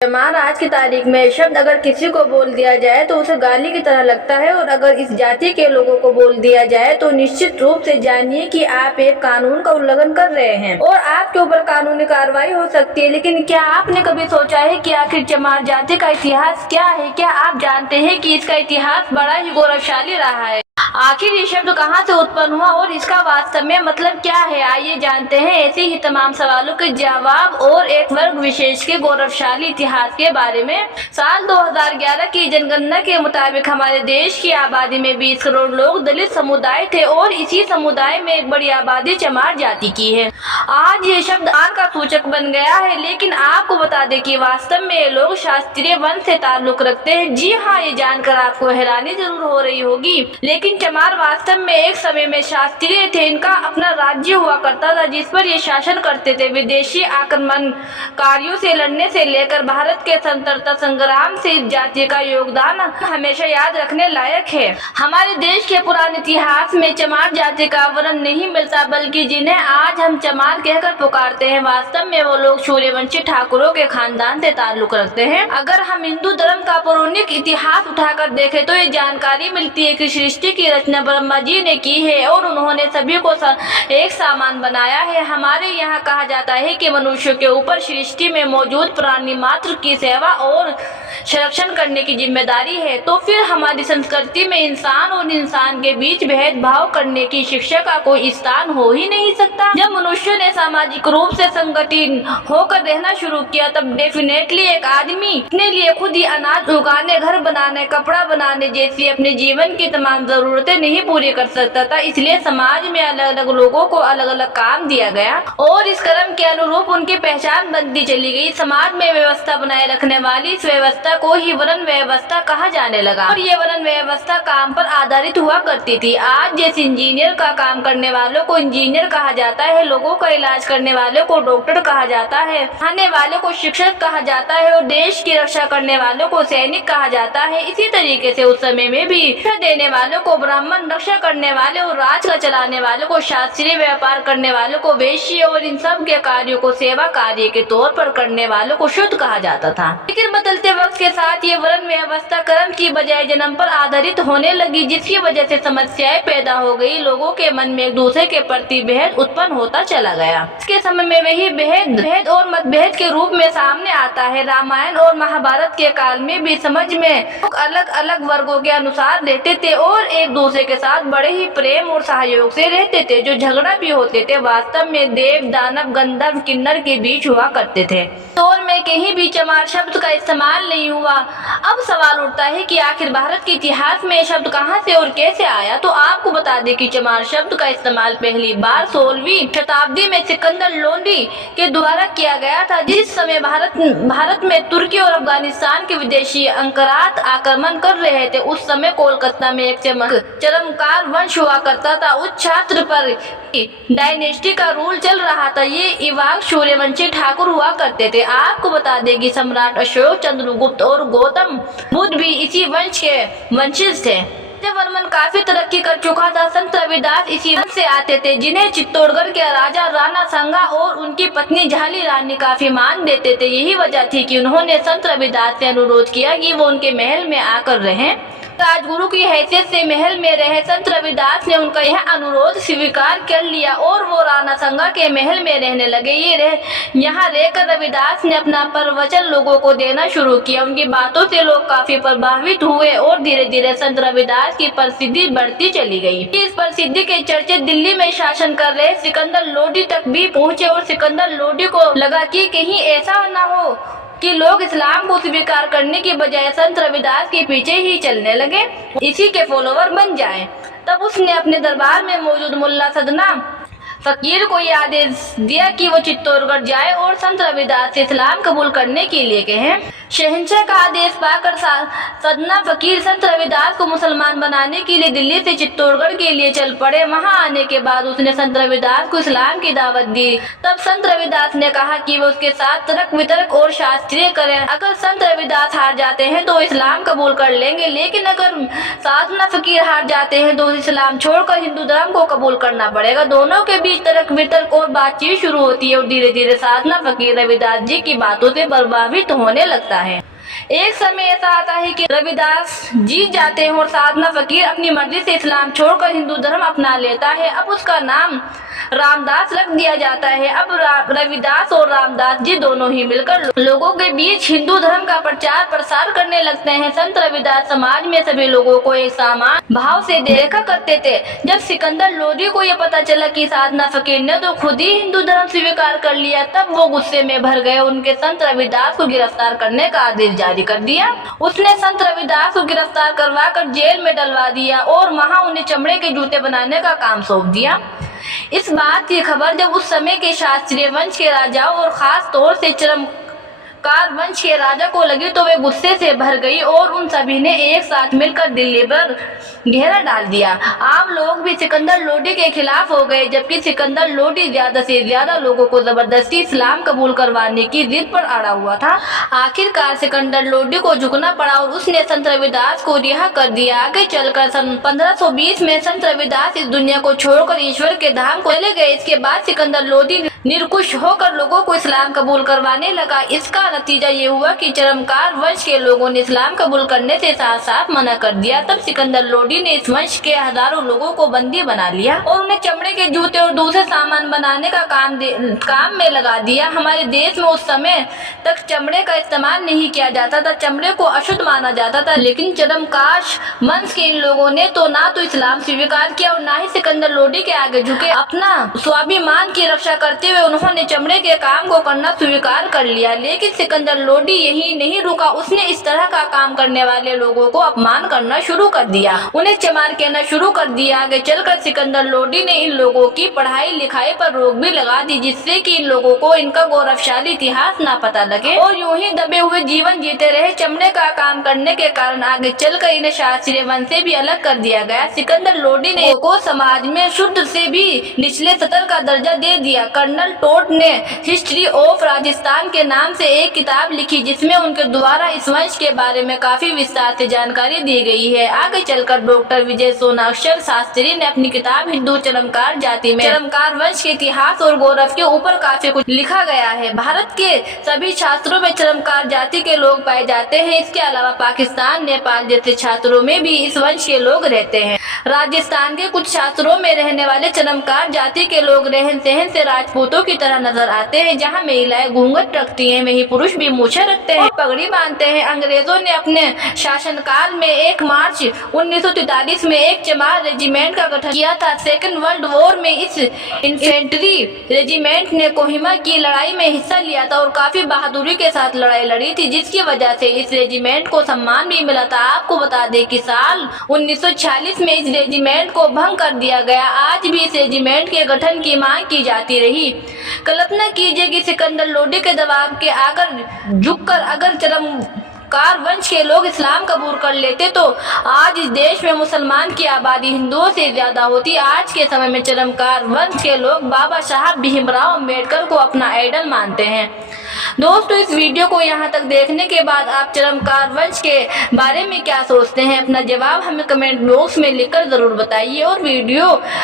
जमान आज की तारीख में शब्द अगर किसी को बोल दिया जाए तो उसे गाली की तरह लगता है, और अगर इस जाति के लोगों को बोल दिया जाए तो निश्चित रूप से जानिए कि आप एक कानून का उल्लंघन कर रहे हैं और आपके ऊपर कानूनी कार्रवाई हो सकती है। लेकिन क्या आपने कभी सोचा है कि आखिर चमार जाति का इतिहास क्या है? क्या आप जानते हैं कि इसका इतिहास बड़ा ही गौरवशाली रहा है? आखिर ये शब्द कहाँ से उत्पन्न हुआ और इसका वास्तव में मतलब क्या है? आइए जानते हैं ऐसे ही तमाम सवालों के जवाब और एक वर्ग विशेष के गौरवशाली इतिहास के बारे में। साल 2011 की जनगणना के मुताबिक हमारे देश की आबादी में 20 करोड़ लोग दलित समुदाय थे और इसी समुदाय में एक बड़ी आबादी चमार जाति की है। आज ये शब्द आन का सूचक बन गया है, लेकिन आपको बता दें कि वास्तव में ये लोग शास्त्रीय वंश से ताल्लुक रखते हैं। जी हाँ, ये जानकर आपको हैरानी जरूर हो रही होगी, लेकिन चमार वास्तव में एक समय में शास्त्रीय थे। इनका अपना राज्य हुआ करता था जिस पर ये शासन करते थे। विदेशी आक्रमणकारियों से लड़ने से लेकर भारत के स्वतंत्रता संग्राम से इस जाति का योगदान हमेशा याद रखने लायक है। हमारे देश के पुराने इतिहास में चमार जाति का वर्णन नहीं मिलता, बल्कि जिन्हें आज हम चमार कहकर पुकारते हैं वास्तव में वो लोग सूर्यवंशी ठाकुरों के खानदान से ताल्लुक रखते हैं। अगर हम हिंदू धर्म का पौराणिक इतिहास उठाकर देखें तो ये जानकारी मिलती है कि सृष्टि की रचना ब्रह्मा जी ने की है और उन्होंने सभी को एक सामान बनाया है। हमारे यहाँ कहा जाता है कि मनुष्य के ऊपर सृष्टि में मौजूद प्राणी मात्र की सेवा और संरक्षण करने की जिम्मेदारी है। तो फिर हमारी संस्कृति में इंसान और इंसान के बीच भेदभाव करने की शिक्षा का कोई स्थान हो ही नहीं सकता। जब मनुष्य ने सामाजिक रूप से संगठित होकर रहना शुरू किया तब डेफिनेटली एक आदमी अपने लिए खुद ही अनाज उगाने, घर बनाने, कपड़ा बनाने जैसी अपने जीवन की तमाम जरूरतें नहीं पूरी कर सकता था। इसलिए समाज में अलग अलग लोगों को अलग अलग काम दिया गया और इस क्रम के अनुरूप उनकी पहचान बनती चली गई। समाज में व्यवस्था बनाए रखने वाली इस व्यवस्था को ही वर्ण व्यवस्था कहा जाने लगा और ये वर्ण व्यवस्था काम पर आधारित हुआ करती थी। आज जैसे इंजीनियर का काम करने वालों को इंजीनियर कहा जाता है, लोगों का इलाज करने वालों को डॉक्टर कहा जाता है, पढ़ाने वालों को शिक्षक कहा जाता है और देश की रक्षा करने वालों को सैनिक कहा जाता है। इसी तरीके से उस समय में भी शिक्षा देने वालों को ब्राह्मण, रक्षा करने वाले और राज का चलाने वालों को शास्त्रीय, व्यापार करने वालों को वैश्य और इन सब के कार्यों को सेवा कार्य के तौर पर करने वालों को शुद्ध कहा जाता था। लेकिन बदलते वक्त के साथ ये वर्ण व्यवस्था कर्म की बजाय जन्म पर आधारित होने लगी, जिसकी वजह से समस्याएं पैदा हो गई। लोगों के मन में एक दूसरे के प्रति भेद उत्पन्न होता चला गया। इसके समय में वही भेद और मतभेद के रूप में सामने आता है। रामायण और महाभारत के काल में भी समझ में लोग अलग अलग वर्गों के अनुसार रहते थे और एक दूसरे के साथ बड़े ही प्रेम और सहयोग से रहते थे। जो झगड़ा भी होते थे वास्तव में देव, दानव, गंधर्व, किन्नर के बीच हुआ करते थे। दौर में कहीं भी चमार शब्द का इस्तेमाल नहीं हुआ। अब सवाल उठता है कि आखिर भारत के इतिहास में शब्द कहां से और कैसे आया? तो आपको बता दें कि चमार शब्द का इस्तेमाल पहली बार 16वीं शताब्दी में सिकंदर लोदी के द्वारा किया गया था। जिस समय भारत में तुर्की और अफगानिस्तान के विदेशी अंकरात आक्रमण कर रहे थे, उस समय कोलकाता में एक चरमकार वंश हुआ करता था। उस छात्र पर डायनेस्टी का रूल चल रहा था। ये इवाक सूर्यवंशी ठाकुर हुआ करते थे। आपको बता दें कि सम्राट अशोक, चंद्रगुप्त और गौतम बुद्ध भी इसी वंश के वंशज थे। वर्मन काफी तरक्की कर चुका था। संत रविदास इसी वंश से आते थे, जिन्हें चित्तौड़गढ़ के राजा राणा संगा और उनकी पत्नी झाली रानी काफी मान देते थे। यही वजह थी कि उन्होंने संत रविदास से अनुरोध किया कि वो उनके महल में आकर रहें। राजगुरु की हैसियत से महल में रहे संत रविदास ने उनका यह अनुरोध स्वीकार कर लिया और वो राणा संगा के महल में रहने लगे। यहाँ रहकर रविदास ने अपना प्रवचन लोगों को देना शुरू किया। उनकी बातों से लोग काफी प्रभावित हुए और धीरे धीरे संत रविदास की प्रसिद्धि बढ़ती चली गई। इस प्रसिद्धि के चर्चे दिल्ली में शासन कर रहे सिकंदर लोदी तक भी पहुँचे और सिकंदर लोदी को लगा कि कहीं ऐसा न हो कि लोग इस्लाम को स्वीकार करने की बजाय संत रविदास के पीछे ही चलने लगे, इसी के फॉलोवर बन जाएं। तब उसने अपने दरबार में मौजूद मुल्ला सदना फकीर को यह आदेश दिया कि वो चित्तौड़गढ़ जाए और संत रविदास से इस्लाम कबूल करने के लिए कहें। शहंशाह का आदेश पाकर सदना फकीर संत रविदास को मुसलमान बनाने के लिए दिल्ली से चित्तौड़गढ़ के लिए चल पड़े। वहां आने के बाद उसने संत रविदास को इस्लाम की दावत दी। तब संत रविदास ने कहा कि वो उसके साथ तर्क वितर्क और शास्त्रीय करें। अगर संत रविदास हार जाते हैं तो इस्लाम कबूल कर लेंगे, लेकिन अगर सदना फकीर हार जाते हैं तो इस्लाम छोड़कर हिंदू धर्म को कबूल करना पड़ेगा। दोनों के बीच तर्क वितर्क और बातचीत शुरू होती है और धीरे धीरे साधना फकीर रविदास जी की बातों से प्रभावित होने लगता है। एक समय ऐसा आता है कि रविदास जीत जाते हैं और साधना फकीर अपनी मर्जी से इस्लाम छोड़कर हिंदू धर्म अपना लेता है। अब उसका नाम रामदास रख दिया जाता है। अब रविदास और रामदास जी दोनों ही मिलकर लोगों के बीच हिंदू धर्म का प्रचार प्रसार करने लगते हैं। संत रविदास समाज में सभी लोगों को एक समान भाव से देखा करते थे। जब सिकंदर लोधी को यह पता चला कि साधना फकीर ने तो खुद ही हिंदू धर्म स्वीकार कर लिया, तब वो गुस्से में भर गए। उनके संत रविदास को गिरफ्तार करने का आदेश जारी कर दिया। उसने संत रविदास को गिरफ्तार करवा कर जेल में डलवा दिया और वहां उन्हें चमड़े के जूते बनाने का काम सौंप दिया। इस बात की खबर जब उस समय के शास्त्रीय वंश के राजाओं और खास तौर से चरमकार वंश के राजा को लगी तो वे गुस्से से भर गई और उन सभी ने एक साथ मिलकर दिल्ली पर घेरा डाल दिया। आम लोग भी सिकंदर लोधी के खिलाफ हो गए, जबकि सिकंदर लोधी ज्यादा से ज्यादा लोगों को जबरदस्ती इस्लाम कबूल करवाने की जिद पर अड़ा हुआ था। आखिरकार सिकंदर लोधी को झुकना पड़ा और उसने संत रविदास को रिहा कर दिया। आगे चलकर सन 1520 में संत रविदास इस दुनिया को छोड़कर ईश्वर के धाम को चले गए। इसके बाद सिकंदर लोधी निरकुश होकर लोगों को इस्लाम कबूल करवाने लगा। इसका नतीजा ये हुआ कि चरमकार वंश के लोगों ने इस्लाम कबूल करने से साफ साफ मना कर दिया। तब सिकंदर लोधी ने इस वंश के हजारों लोगों को बंदी बना लिया और उन्हें चमड़े के जूते और दूसरे सामान बनाने का काम में लगा दिया। हमारे देश में उस समय तक चमड़े का इस्तेमाल नहीं किया जाता था, चमड़े को अशुद्ध माना जाता था, लेकिन चरमकार वंश के इन लोगों ने तो ना तो इस्लाम स्वीकार किया और ना ही सिकंदर लोधी के आगे झुके। अपना स्वाभिमान की रक्षा करते हुए उन्होंने चमड़े के काम को करना स्वीकार कर लिया। लेकिन सिकंदर लोधी यही नहीं रुका, उसने इस तरह का काम करने वाले लोगों को अपमान करना शुरू कर दिया, उन्हें चमार कहना शुरू कर दिया। आगे चलकर सिकंदर लोधी ने इन लोगों की पढ़ाई लिखाई पर रोक भी लगा दी, जिससे कि इन लोगों को इनका गौरवशाली इतिहास ना पता लगे और यूं ही दबे हुए जीवन जीते रहे। चमड़े का काम करने के कारण आगे चलकर इन्हें शास्त्रीय वंश से भी अलग कर दिया गया। सिकंदर लोधी ने को समाज में शुद्ध से भी निचले स्तर का दर्जा दे दिया। कर्नल टोट ने हिस्ट्री ऑफ राजस्थान के नाम से एक किताब लिखी, जिसमें उनके द्वारा इस वंश के बारे में काफी विस्तार से जानकारी दी गई है। आगे चलकर डॉक्टर विजय सोनाक्षर शास्त्री ने अपनी किताब हिंदू चरमकार जाति में चरमकार वंश के इतिहास और गौरव के ऊपर काफी कुछ लिखा गया है। भारत के सभी शास्त्रों में चरमकार जाति के लोग पाए जाते हैं। इसके अलावा पाकिस्तान, नेपाल जैसे क्षेत्रों में भी इस वंश के लोग रहते हैं। राजस्थान के कुछ शास्त्रों में रहने वाले चरमकार जाति के लोग रहन सहन से राजपूतों की तरह नजर आते हैं। जहाँ महिलाएं घूंघट रखती हैं, वहीं पुरुष भी मूछें रखते हैं, पगड़ी बांधते हैं। अंग्रेजों ने अपने शासनकाल में 1 मार्च 1943 में एक चमार रेजिमेंट का गठन किया था। सेकेंड वर्ल्ड वॉर में इस इन्फेंट्री रेजिमेंट ने कोहिमा की लड़ाई में हिस्सा लिया था और काफी बहादुरी के साथ लड़ाई लड़ी थी, जिसकी वजह से इस रेजिमेंट को सम्मान भी मिला था। आपको बता दें कि साल 1946 में इस रेजिमेंट को भंग कर दिया गया। आज भी इस रेजिमेंट के गठन की मांग की जाती रही। कल्पना कीजिए कि सिकंदर लोधी के दबाव के आकर झुककर अगर चरमकार वंश के लोग इस्लाम कबूल कर लेते तो आज इस देश में मुसलमान की आबादी हिंदुओं से ज्यादा होती। आज के समय में चरमकार वंश के लोग बाबा साहब भीमराव अम्बेडकर को अपना आइडल मानते हैं। दोस्तों, इस वीडियो को यहाँ तक देखने के बाद आप चरमकार वंश के बारे में क्या सोचते हैं? अपना जवाब हमें कमेंट बॉक्स में लिखकर जरूर बताइए और वीडियो